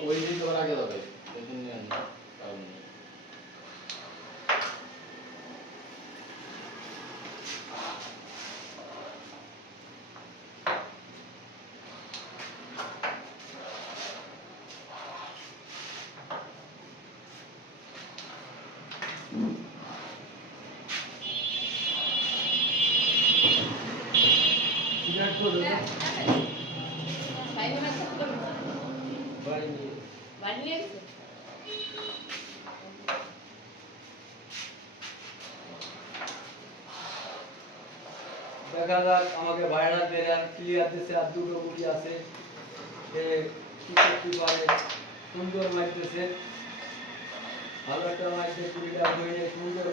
আগে হবে বেতন নিয়ে না কারণ নেই সিগারেট করে হ্যাঁ, ভাই দেখা যাক আমাকে ভাইরা দেয় আর ক্লিয়ার দিছে আর দুটো গুটি আছে। এ কি সুন্দর মাইতেছে ভালো একটা মাইতে কুড়িটা সুন্দর